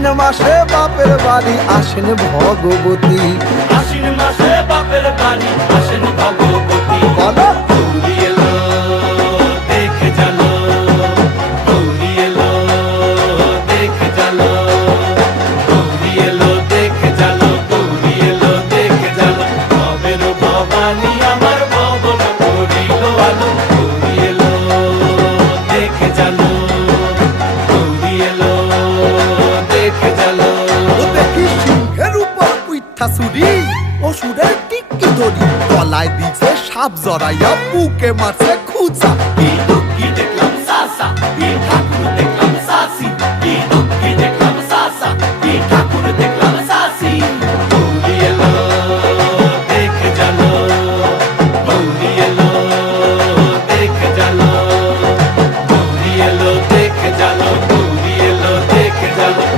আশ্বিন মাসে বাপের বাড়ি আসেন ভগবতী। আশ্বিন মাসে বাপের বাড়ি আসেন ভগবতী। বলো গৌরী এলো দেখে জানো, গৌরী এলো দেখে জানো, গৌরী এলো দেখে জানো, গৌরী এলো দেখে জানো। ভবের ভবানী আমার ভবন করিল আলো। গৌরী এলো দেখে জানো, গৌরী এলো দেখে জানো। ও দেখি সিংহের উপর উইঠা চুরি, অসুরের টিকি ধরি গলায় দিছে সাপ জড়াইয়া বুকে মারছে খুঁচা। কিন্তু